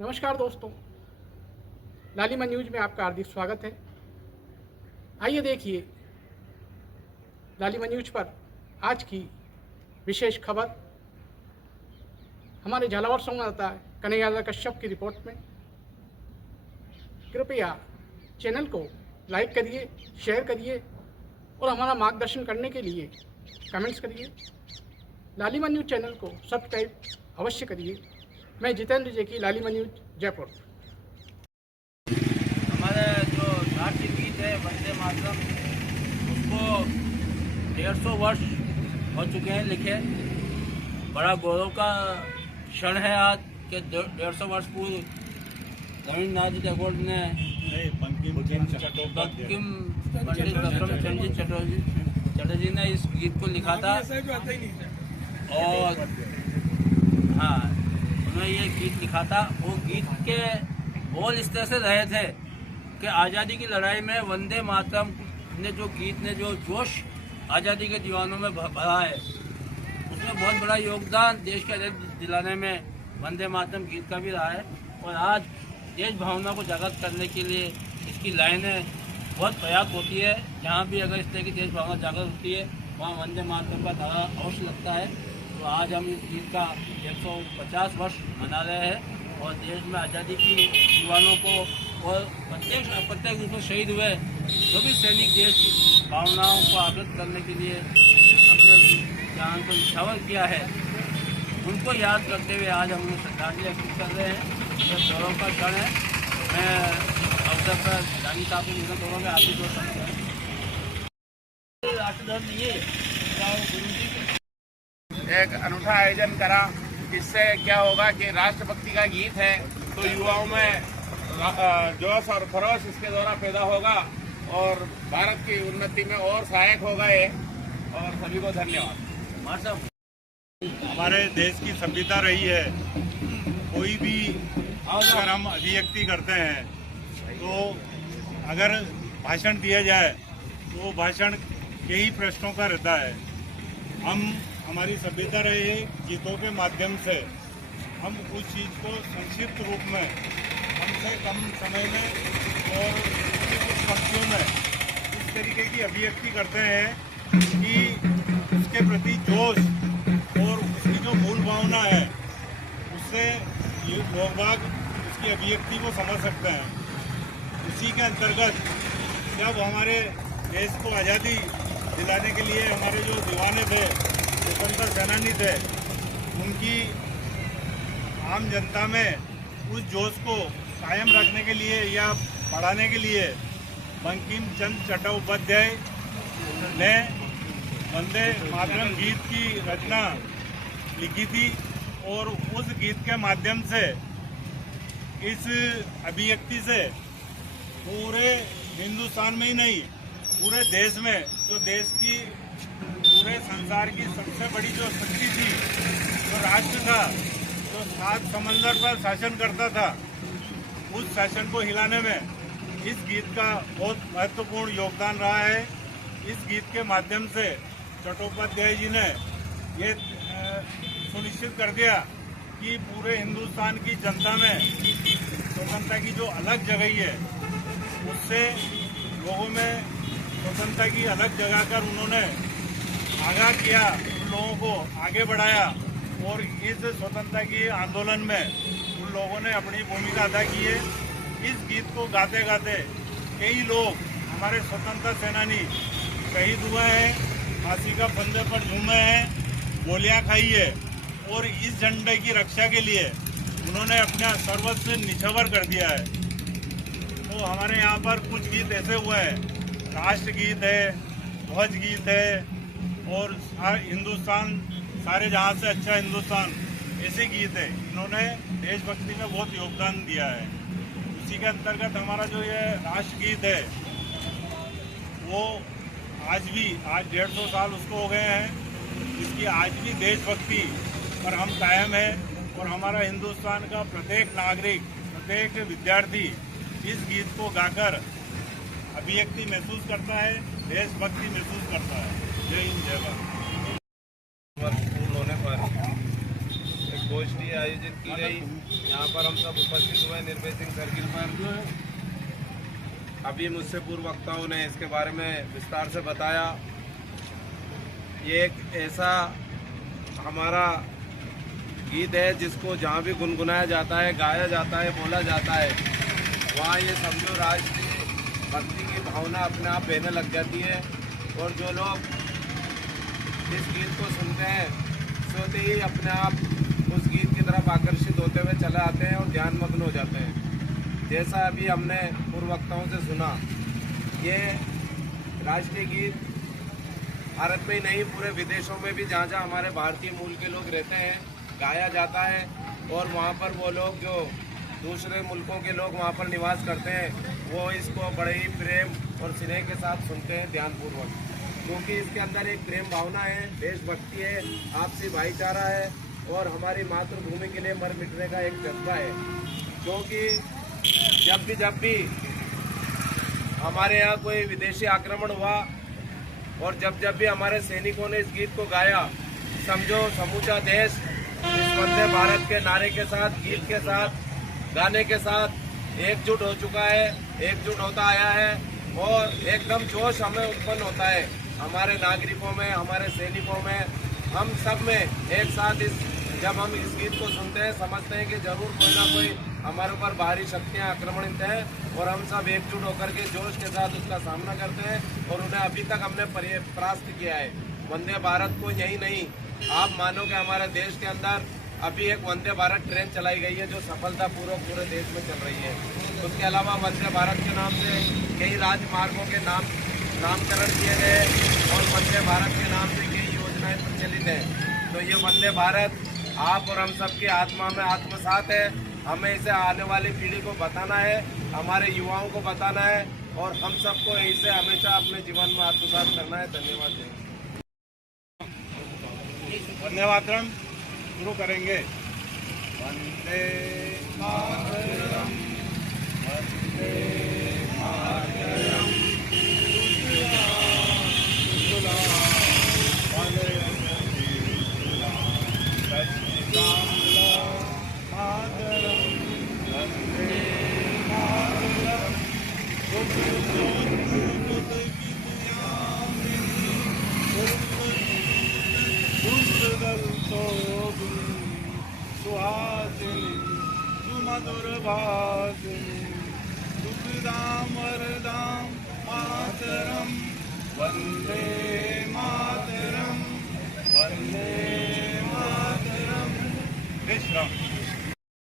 नमस्कार दोस्तों, लालिमा न्यूज में आपका हार्दिक स्वागत है। आइए देखिए लालिमा न्यूज पर आज की विशेष खबर। हमारे झालावाड़ संवाददाता कन्हैया कश्यप की रिपोर्ट में। कृपया चैनल को लाइक करिए, शेयर करिए और हमारा मार्गदर्शन करने के लिए कमेंट्स करिए। लालिमा न्यूज चैनल को सब्सक्राइब अवश्य करिए। मैं जितेंद्र जेकी, लालिमा न्यूज, जयपुर। हमारे जो राष्ट्रीय गीत है वंदे मातरम, उसको 150 वर्ष हो चुके हैं लिखे। बड़ा गौरव का क्षण है आज के 150 वर्ष पूर्व रविन्द्रनाथ टैगोर ने बंकिम पंडित विक्रम चटर्जी ने इस गीत को लिखा था। और हाँ, उन्होंने ये गीत लिखा था। वो गीत के बोल इस तरह से रहे थे कि आज़ादी की लड़ाई में वंदे मातरम ने जो गीत ने जो जोश आज़ादी के दीवानों में भरा है, उसमें बहुत बड़ा योगदान देश के आज़ादी दिलाने में वंदे मातरम गीत का भी रहा है। और आज देश भावना को जागृत करने के लिए इसकी लाइनें बहुत प्रयास होती है। जहाँ भी अगर इस तरह की देश भावना जागृत होती है, वहाँ वंदे मातरम का धारा अवश्य लगता है। तो आज हम इस गीत का 150 वर्ष मना रहे हैं और देश में आज़ादी की दीवानों को और प्रत्येक रूप में शहीद हुए जो भी सैनिक देश की भावनाओं को आगत करने के लिए अपने जान को न्यौछावर किया है, उनको याद करते हुए आज हम उन्हें श्रद्धांजलि अर्पित कर रहे हैं। यह गौरव का क्षण है। मैं अवसर पर रानी साहब के निधन दोनों में आगे जोड़ सकता हूँ। राष्ट्रध्वज ये गुरु जी एक अनूठा आयोजन करा। इससे क्या होगा कि राष्ट्रभक्ति का गीत है तो युवाओं में जोश और खरोश इसके द्वारा पैदा होगा और भारत की उन्नति में और सहायक होगा ये। और सभी को धन्यवाद। हमारे देश की सभ्यता रही है, कोई भी अगर हम अभिव्यक्ति करते हैं तो अगर भाषण दिया जाए तो भाषण के ही प्रश्नों का रहता है। हमारी सभ्यता रही है, गीतों के माध्यम से हम उस चीज़ को संक्षिप्त रूप में कम से कम समय में और कुछ पंक्तियों में इस तरीके की अभिव्यक्ति करते हैं कि उसके प्रति जोश और उसकी जो मूल भावना है उससे लोग बाग उसकी अभिव्यक्ति को समझ सकते हैं। उसी के अंतर्गत जब हमारे देश को आज़ादी दिलाने के लिए हमारे जो दीवाने थे, स्वतंत्रता सेनानी थे, उनकी आम जनता में उस जोश को कायम रखने के लिए या बढ़ाने के लिए बंकिम चंद्र चट्टोपाध्याय ने वंदे मातरम गीत की रचना लिखी थी। और उस गीत के माध्यम से, इस अभिव्यक्ति से पूरे हिंदुस्तान में ही नहीं, पूरे देश में, जो देश की पूरे संसार की सबसे बड़ी जो शक्ति थी, जो राष्ट्र था, जो 7 समंदर पर शासन करता था, उस शासन को हिलाने में इस गीत का बहुत महत्वपूर्ण योगदान रहा है। इस गीत के माध्यम से चट्टोपाध्याय जी ने ये सुनिश्चित कर दिया कि पूरे हिंदुस्तान की जनता में स्वतंत्रता की जो अलग जगह है, उससे लोगों में स्वतंत्रता की अलग जगह कर उन्होंने आगाह किया, उन लोगों को आगे बढ़ाया। और इस स्वतंत्रता की आंदोलन में उन लोगों ने अपनी भूमिका अदा की है। इस गीत को गाते गाते कई लोग, हमारे स्वतंत्रता सेनानी शहीद हुए हैं, फांसी का फंदे पर झूमे हैं, गोलियां खाई है और इस झंडे की रक्षा के लिए उन्होंने अपना सर्वस्व निछावर कर दिया है। तो हमारे यहाँ पर कुछ गीत ऐसे हुए हैं, राष्ट्रगीत है, ध्वज गीत है और हिंदुस्तान सारे जहाँ से अच्छा हिंदुस्तान, ऐसे गीत है। इन्होंने देशभक्ति में बहुत योगदान दिया है। उसी के अंतर्गत हमारा जो ये राष्ट्रगीत है वो आज 150 साल उसको हो गए हैं, इसकी आज भी देशभक्ति पर हम कायम है। और हमारा हिंदुस्तान का प्रत्येक नागरिक, प्रत्येक विद्यार्थी इस गीत को गाकर अभिव्यक्ति महसूस करता है, देशभक्ति महसूस करता है। जय हिंद, जय भारत। वर्ष पूर्ण होने पर एक गोष्ठी आयोजित की गई। यहाँ पर हम सब उपस्थित हुए निर्भय सिंह सर्किल पर। अभी मुझसे पूर्व वक्ताओं ने इसके बारे में विस्तार से बताया। ये एक ऐसा हमारा गीत है जिसको जहाँ भी गुनगुनाया जाता है, गाया जाता है, बोला जाता है, वहाँ ये समझो राष्ट्रीय भक्ति की भावना अपने आप बहने लग जाती है। और जो लोग इस गीत को सुनते हैं, सोते ही अपने आप उस गीत की तरफ आकर्षित होते हुए चले आते हैं और ध्यानमग्न हो जाते हैं। जैसा अभी हमने पूर्व वक्ताओं से सुना, ये राष्ट्रीय गीत भारत में ही नहीं, पूरे विदेशों में भी जहाँ जहाँ हमारे भारतीय मूल के लोग रहते हैं गाया जाता है। और वहाँ पर वो लोग जो दूसरे मुल्कों के लोग वहाँ पर निवास करते हैं, वो इसको बड़े ही प्रेम और स्नेह के साथ सुनते हैं ध्यानपूर्वक, क्योंकि इसके अंदर एक प्रेम भावना है, देशभक्ति है, आपसी भाईचारा है और हमारी मातृभूमि के लिए मर मिटने का एक जज्बा है। क्योंकि जब भी हमारे यहाँ कोई विदेशी आक्रमण हुआ और जब भी हमारे सैनिकों ने इस गीत को गाया, समझो समूचा देश इस वंदे भारत के नारे के साथ, गीत के साथ, गाने के साथ एकजुट हो चुका है, एकजुट होता आया है। और एकदम जोश हमें उत्पन्न होता है हमारे नागरिकों में, हमारे सैनिकों में, हम सब में एक साथ जब हम इस गीत को सुनते हैं, समझते हैं कि जरूर कोई ना कोई हमारे ऊपर बाहरी शक्तियां आक्रमणित हैं और हम सब एकजुट होकर के जोश के साथ उसका सामना करते हैं और उन्हें अभी तक हमने परास्त किया है। वंदे भारत को यही नहीं, आप मानो कि हमारे देश के अंदर अभी एक वंदे भारत ट्रेन चलाई गई है जो सफलतापूर्वक पूरे देश में चल रही है। उसके अलावा वंदे भारत के नाम से कई राजमार्गों के नामकरण किए गए और वंदे भारत के नाम से कई योजनाएं प्रचलित हैं। तो ये वंदे भारत आप और हम सबकी आत्मा में आत्मसात है। हमें इसे आने वाली पीढ़ी को बताना है, हमारे युवाओं को बताना है और हम सबको इसे हमेशा अपने जीवन में आत्मसात करना है। धन्यवाद। वंदे मातरम शुरू करेंगे। वंदे मातरम, वंदे मातरम, सुहासिनी सुमधुर भासिनी दुखदाम वरदाम मातरम, वंदे मातरम, वंदे मातरम।